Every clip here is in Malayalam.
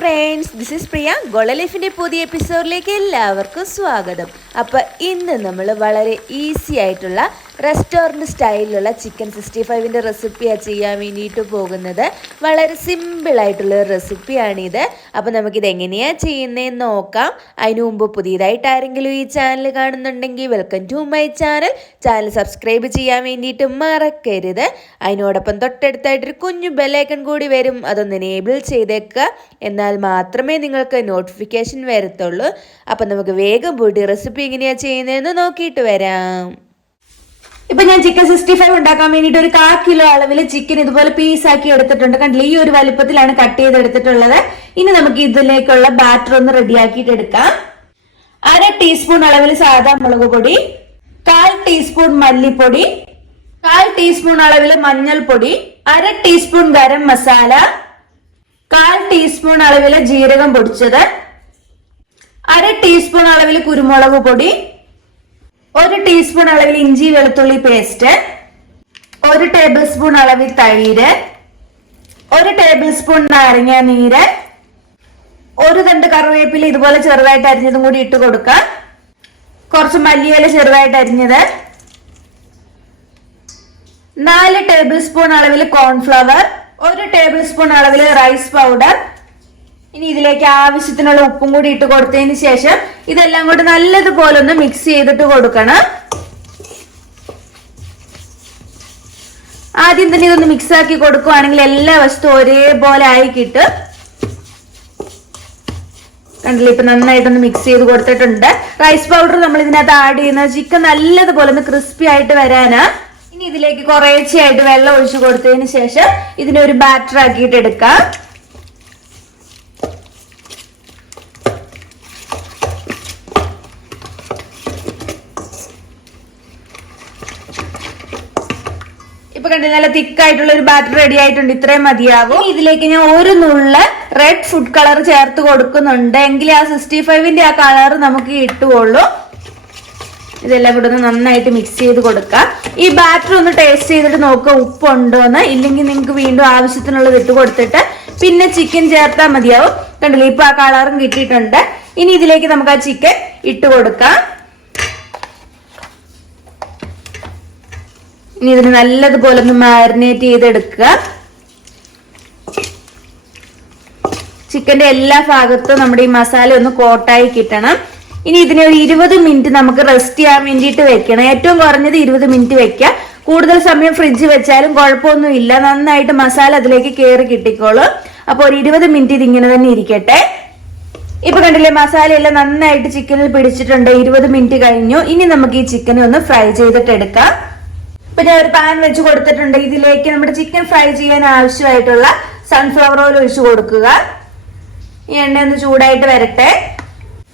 friends, this is Priya. Gola Life's പുതിയ എപ്പിസോഡിലേക്ക് എല്ലാവർക്കും സ്വാഗതം. അപ്പോൾ ഇന്ന് നമ്മൾ വളരെ ഈസി ആയിട്ടുള്ള റെസ്റ്റോറൻറ്റ് സ്റ്റൈലിലുള്ള ചിക്കൻ 65ന്റെ റെസിപ്പിയാണ് ചെയ്യാൻ വേണ്ടിയിട്ട് പോകുന്നത്. വളരെ സിമ്പിൾ ആയിട്ടുള്ള ഒരു റെസിപ്പിയാണിത്. അപ്പോൾ നമുക്കിത് എങ്ങനെയാണ് ചെയ്യുന്നതെന്ന് നോക്കാം. അതിനു മുമ്പ് പുതിയതായിട്ട് ആരെങ്കിലും ഈ ചാനൽ കാണുന്നുണ്ടെങ്കിൽ welcome to my channel. Channel subscribe ചെയ്യാൻ വേണ്ടിയിട്ട് മറക്കരുത്. അതിനോടൊപ്പം തൊട്ടടുത്തായിട്ടൊരു കുഞ്ഞു ബെല്ലൈക്കൺ കൂടി വരും, അതൊന്ന് എനേബിൾ ചെയ്തേക്കുക. എന്നാൽ മാത്രമേ നിങ്ങൾക്ക് നോട്ടിഫിക്കേഷൻ വരത്തുള്ളൂ. അപ്പം നമുക്ക് വേഗം പോയിട്ട് റെസിപ്പി എങ്ങനെയാണ് ചെയ്യുന്നതെന്ന് നോക്കിയിട്ട് വരാം. ഇപ്പൊ ഞാൻ ചിക്കൻ 65 ഉണ്ടാക്കാൻ വേണ്ടിയിട്ട് ഒരു 1/4 കിലോ അളവിൽ ചിക്കൻ ഇതുപോലെ പീസാക്കി എടുത്തിട്ടുണ്ട്. കണ്ടില്ല, ഈ ഒരു വലിപ്പത്തിലാണ് കട്ട് ചെയ്തെടുത്തിട്ടുള്ളത്. ഇനി നമുക്ക് ഇതിലേക്കുള്ള ബാറ്റർ ഒന്ന് റെഡിയാക്കിയിട്ട് എടുക്കാം. 1/2 ടീസ്പൂൺ അളവിൽ സാധാ മുളക് പൊടി, 1/4 ടീസ്പൂൺ മല്ലിപ്പൊടി, 1/4 ടീസ്പൂൺ അളവിൽ മഞ്ഞൾപ്പൊടി, 1/2 ടീസ്പൂൺ ഗരം മസാല, 1/4 ടീസ്പൂൺ അളവിൽ ജീരകം പൊടിച്ചത്, 1/2 ടീസ്പൂൺ അളവിൽ കുരുമുളക് പൊടി, 1 ടീസ്പൂൺ അളവിൽ ഇഞ്ചി വെളുത്തുള്ളി പേസ്റ്റ്, 1 ടേബിൾ സ്പൂൺ അളവിൽ തൈര്, 1 ടേബിൾ സ്പൂൺ നാരങ്ങ നീര്, 1 തണ്ട് കറിവേപ്പില ഇതുപോലെ ചെറുതായിട്ട് അരിഞ്ഞതും കൂടി ഇട്ട് കൊടുക്കാം. കുറച്ച് മല്ലിയില ചെറുതായിട്ട് അരിഞ്ഞത്, 4 ടേബിൾ സ്പൂൺ അളവിൽ കോൺഫ്ലവർ, 1 ടേബിൾ സ്പൂൺ അളവിൽ റൈസ് പൗഡർ. ഇനി ഇതിലേക്ക് ആവശ്യത്തിനുള്ള ഉപ്പും കൂടി ഇട്ട് കൊടുത്തതിന് ശേഷം ഇതെല്ലാം കൂടി നല്ലതുപോലെ ഒന്ന് മിക്സ് ചെയ്തിട്ട് കൊടുക്കണം. ആദ്യം തന്നെ ഇതൊന്ന് മിക്സ് ആക്കി കൊടുക്കുവാണെങ്കിൽ എല്ലാ വശത്തും ഒരേപോലെ ആയി കിട്ടും. കണ്ടില്ലേ, ഇപ്പൊ നന്നായിട്ടൊന്ന് മിക്സ് ചെയ്ത് കൊടുത്തിട്ടുണ്ട്. റൈസ് പൗഡർ നമ്മൾ ഇതിനകത്ത് ആഡ് ചെയ്യുന്നത് ചിക്കൻ നല്ലതുപോലെ ഒന്ന് ക്രിസ്പി ആയിട്ട് വരാനാ. ഇനി ഇതിലേക്ക് കുറേശ്ശെയായിട്ട് വെള്ളം ഒഴിച്ചു കൊടുത്തതിന് ശേഷം ഇതിനെ ഒരു ബാറ്റർ ആക്കിയിട്ട് എടുക്കാം. ഇപ്പൊ കണ്ടി, നല്ല തിക്കായിട്ടുള്ള ഒരു ബാറ്റർ റെഡി ആയിട്ടുണ്ട്. ഇത്രയും മതിയാവും. ഇതിലേക്ക് ഞാൻ ഒരു നുള്ള് റെഡ് ഫുഡ് കളർ ചേർത്ത് കൊടുക്കുന്നുണ്ട്, എങ്കിലേ ആ 65ന്റെ ആ കളർ നമുക്ക് കിട്ടുള്ളൂ. ഇതെല്ലാം കൂടെ ഒന്ന് നന്നായിട്ട് മിക്സ് ചെയ്ത് കൊടുക്കാം. ഈ ബാറ്റർ ഒന്ന് ടേസ്റ്റ് ചെയ്തിട്ട് നോക്കുക ഉപ്പുണ്ടോന്ന്. ഇല്ലെങ്കിൽ നിങ്ങൾക്ക് വീണ്ടും ആവശ്യത്തിനുള്ളത് ഇട്ട് കൊടുത്തിട്ട് പിന്നെ ചിക്കൻ ചേർത്താൽ മതിയാവും. കണ്ടില്ലേ, ഇപ്പൊ ആ കളറും കിട്ടിയിട്ടുണ്ട്. ഇനി ഇതിലേക്ക് നമുക്ക് ആ ചിക്കൻ ഇട്ട് കൊടുക്കാം. ഇനി ഇതിന് നല്ലതുപോലെ ഒന്ന് മാരിനേറ്റ് ചെയ്തെടുക്കുക. ചിക്കന്റെ എല്ലാ ഭാഗത്തും നമ്മുടെ ഈ മസാല ഒന്ന് കോട്ടായി കിട്ടണം. ഇനി ഇതിനെ ഒരു 20 മിനിറ്റ് നമുക്ക് റെസ്റ്റ് ചെയ്യാൻ വേണ്ടിയിട്ട് വെക്കണം. ഏറ്റവും കുറഞ്ഞത് 20 മിനിറ്റ് വെക്കാം. കൂടുതൽ സമയം ഫ്രിഡ്ജ് വെച്ചാലും കുഴപ്പമൊന്നുമില്ല, നന്നായിട്ട് മസാല അതിലേക്ക് കയറി കിട്ടിക്കോളും. അപ്പൊ ഒരു 20 മിനിറ്റ് ഇതിങ്ങനെ തന്നെ ഇരിക്കട്ടെ. ഇപ്പൊ കണ്ടില്ലേ, മസാല എല്ലാം നന്നായിട്ട് ചിക്കനിൽ പിടിച്ചിട്ടുണ്ട്. 20 മിനിറ്റ് കഴിഞ്ഞു. ഇനി നമുക്ക് ഈ ചിക്കനെ ഒന്ന് ഫ്രൈ ചെയ്തിട്ട് എടുക്കാം. ഇപ്പൊ ഞാൻ ഒരു പാൻ വെച്ച് കൊടുത്തിട്ടുണ്ട്. ഇതിലേക്ക് നമ്മുടെ ചിക്കൻ ഫ്രൈ ചെയ്യാൻ ആവശ്യമായിട്ടുള്ള സൺഫ്ലവർ ഓയിൽ ഒഴിച്ചു കൊടുക്കുക. ഈ എണ്ണ ഒന്ന് ചൂടായിട്ട് വരട്ടെ.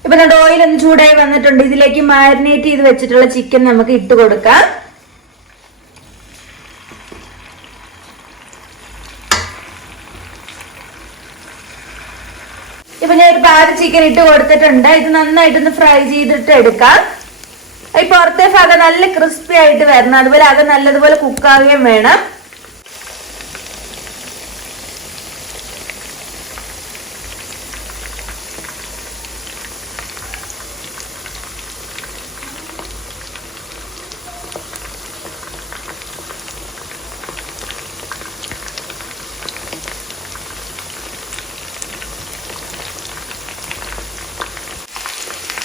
ഇപ്പൊ നമ്മുടെ ഓയിൽ ഒന്ന് ചൂടായി വന്നിട്ടുണ്ട്. ഇതിലേക്ക് മാരിനേറ്റ് ചെയ്ത് വെച്ചിട്ടുള്ള ചിക്കൻ നമുക്ക് ഇട്ട് കൊടുക്കാം. ഇപ്പൊ ഞാൻ ഒരു പാതി ചിക്കൻ ഇട്ട് കൊടുത്തിട്ടുണ്ട്. ഇത് നന്നായിട്ടൊന്ന് ഫ്രൈ ചെയ്തിട്ട് എടുക്കാം. ഈ പുറത്തെ ഭാഗം നല്ല ക്രിസ്പി ആയിട്ട് വരണം, അതുപോലെ അത് നല്ലതുപോലെ കുക്കാവുകയും വേണം.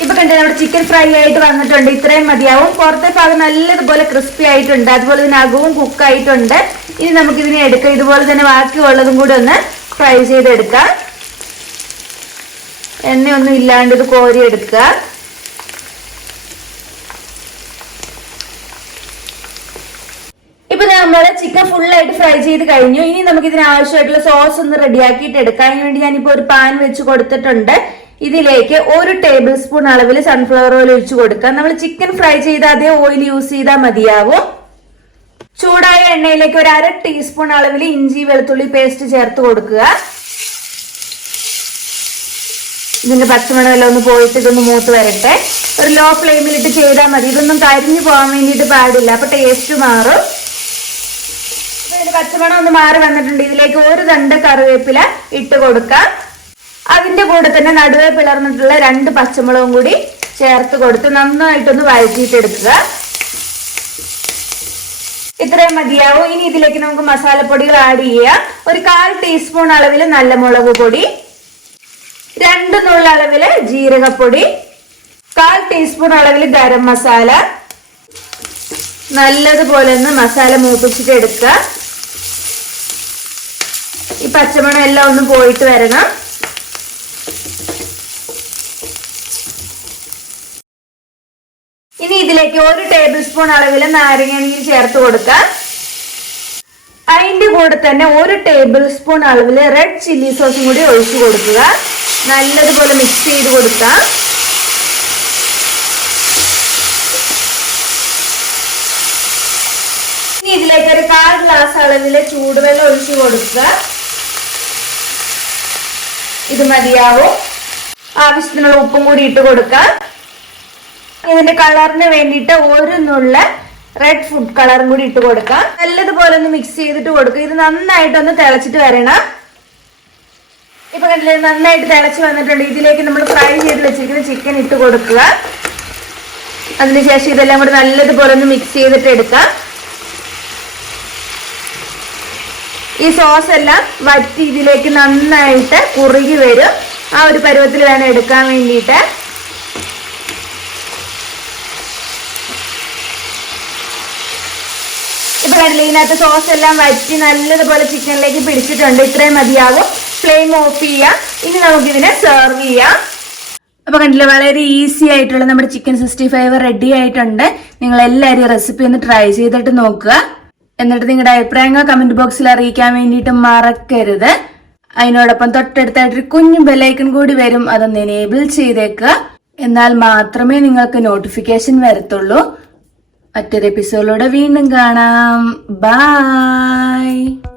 ഇപ്പൊ കണ്ടേ, നമ്മുടെ ചിക്കൻ ഫ്രൈ ആയിട്ട് വന്നിട്ടുണ്ട്. ഇത്രയും മതിയാവും. പുറത്തെ ഭാഗം നല്ലതുപോലെ ക്രിസ്പി ആയിട്ടുണ്ട്, അതുപോലെ ഇതിനകവും കുക്ക് ആയിട്ടുണ്ട്. ഇനി നമുക്ക് ഇതിനെ എടുക്കാം. ഇതുപോലെ തന്നെ ബാക്കിയുള്ളതും കൂടി ഒന്ന് ഫ്രൈ ചെയ്തെടുക്കാം. എണ്ണയൊന്നും ഇല്ലാണ്ട് ഇത് കോരി എടുക്കുക. ഇപ്പൊ നമ്മള് ചിക്കൻ ഫുള്ളായിട്ട് ഫ്രൈ ചെയ്ത് കഴിഞ്ഞു. ഇനി നമുക്ക് ഇതിന് ആവശ്യമായിട്ടുള്ള സോസ് ഒന്ന് റെഡിയാക്കിയിട്ട് എടുക്കാം. അതിന് വേണ്ടി ഞാനിപ്പോ ഒരു പാൻ വെച്ച് കൊടുത്തിട്ടുണ്ട്. ഇതിലേക്ക് 1 ടേബിൾ സ്പൂൺ അളവിൽ സൺഫ്ലവർ ഓയിൽ ഒഴിച്ചു കൊടുക്കാം. നമ്മൾ ചിക്കൻ ഫ്രൈ ചെയ്ത അതേ ഓയിൽ യൂസ് ചെയ്താൽ മതിയാവും. ചൂടായ എണ്ണയിലേക്ക് ഒരു 1/2 ടീസ്പൂൺ അളവിൽ ഇഞ്ചി വെളുത്തുള്ളി പേസ്റ്റ് ചേർത്ത് കൊടുക്കുക. ഇതിന്റെ പച്ചമണം എല്ലാം ഒന്ന് പോയിട്ട് ഇതൊന്ന് മൂത്ത് വരട്ടെ. ഒരു ലോ ഫ്ലെയിമിലിട്ട് ചെയ്താൽ മതി. ഇതൊന്നും കരിഞ്ഞു പോകാൻ വേണ്ടിയിട്ട് പാടില്ല, അപ്പൊ ടേസ്റ്റ് മാറും. ഇതിന്റെ പച്ചമണം ഒന്ന് മാറി വന്നിട്ടുണ്ട്. ഇതിലേക്ക് 1 തണ്ട് കറിവേപ്പില ഇട്ട് കൊടുക്കാം. അതിന്റെ കൂടെ തന്നെ നടുവേ പിളർന്നിട്ടുള്ള 2 പച്ചമുളകും കൂടി ചേർത്ത് കൊടുത്ത് നന്നായിട്ടൊന്ന് വഴറ്റിയിട്ടെടുക്കുക. ഇത്രയും മതിയാവും. ഇനി ഇതിലേക്ക് നമുക്ക് മസാലപ്പൊടികൾ ആഡ് ചെയ്യാം. ഒരു 1/4 ടീസ്പൂൺ അളവിൽ നല്ല മുളക് പൊടി, 2 നുള്ള അളവില് ജീരകപ്പൊടി, 1/4 ടീസ്പൂൺ അളവിൽ ഗരം മസാല. നല്ലതുപോലെ ഒന്ന് മസാല മൂപ്പിച്ചിട്ട് എടുക്കുക. ഈ പച്ചമണം എല്ലാം ഒന്ന് പോയിട്ട് വരണം. ഇനി ഇതിലേക്ക് 1 ടേബിൾ സ്പൂൺ അളവിൽ നാരങ്ങ നീര് ചേർത്ത് കൊടുക്കാം. അതിന്റെ കൂടെ തന്നെ 1 ടേബിൾ സ്പൂൺ അളവിൽ റെഡ് ചില്ലി സോസും കൂടി ഒഴിച്ചു കൊടുക്കുക. നല്ലതുപോലെ മിക്സ് ചെയ്ത് കൊടുക്കാം. ഇനി ഇതിലേക്ക് ഒരു 1/4 ഗ്ലാസ് അളവിൽ ചൂടുവെള്ളം ഒഴിച്ചു കൊടുക്കുക. ഇത് മതിയാവും. ആവശ്യത്തിനുള്ള ഉപ്പും കൂടി ഇട്ട് കൊടുക്കാം. ഇതിന്റെ കളറിന് വേണ്ടിയിട്ട് 1 നുള്ള റെഡ് ഫുഡ് കളറും കൂടി ഇട്ട് കൊടുക്കാം. നല്ലതുപോലെ ഒന്ന് മിക്സ് ചെയ്തിട്ട് കൊടുക്കുക. ഇത് നന്നായിട്ടൊന്ന് തിളച്ചിട്ട് വരണം. ഇപ്പൊ നന്നായിട്ട് തിളച്ച് വന്നിട്ടുണ്ട്. ഇതിലേക്ക് നമ്മൾ ഫ്രൈ ചെയ്ത് വെച്ചിരിക്കുന്ന ചിക്കൻ ഇട്ട് കൊടുക്കുക. അതിനുശേഷം ഇതെല്ലാം കൂടി നല്ലതുപോലെ ഒന്ന് മിക്സ് ചെയ്തിട്ട് എടുക്കാം. ഈ സോസ് എല്ലാം വറ്റി ഇതിലേക്ക് നന്നായിട്ട് കുറുകി വരും. ആ ഒരു പരുവത്തിൽ വേണം എടുക്കാൻ വേണ്ടിയിട്ട്. ഇപ്പൊ കണ്ടില്ലേ, ഇതിനകത്ത് സോസ് എല്ലാം വറ്റി നല്ലതുപോലെ ചിക്കനിലേക്ക് പിടിച്ചിട്ടുണ്ട്. ഇത്രയും മതിയാകും. ഫ്ലെയിം ഓഫ് ചെയ്യാം. ഇനി നമുക്ക് ഇതിനെ സെർവ് ചെയ്യാം. അപ്പൊ കണ്ടില്ലേ, വളരെ ഈസി ആയിട്ടുള്ള നമ്മുടെ ചിക്കൻ 65 റെഡി ആയിട്ടുണ്ട്. നിങ്ങൾ എല്ലാവരും റെസിപ്പി ഒന്ന് ട്രൈ ചെയ്തിട്ട് നോക്കുക. എന്നിട്ട് നിങ്ങളുടെ അഭിപ്രായങ്ങൾ കമന്റ് ബോക്സിൽ അറിയിക്കാൻ വേണ്ടിയിട്ട് മറക്കരുത്. അതിനോടൊപ്പം തൊട്ടടുത്തായിട്ടൊരു കുഞ്ഞു ബെല്ലൈക്കൺ കൂടി വരും. അതൊന്ന് എനേബിൾ ചെയ്തേക്കുക. എന്നാൽ മാത്രമേ നിങ്ങൾക്ക് നോട്ടിഫിക്കേഷൻ വരത്തുള്ളൂ. മറ്റൊരു എപ്പിസോഡിലൂടെ വീണ്ടും കാണാം. ബൈ.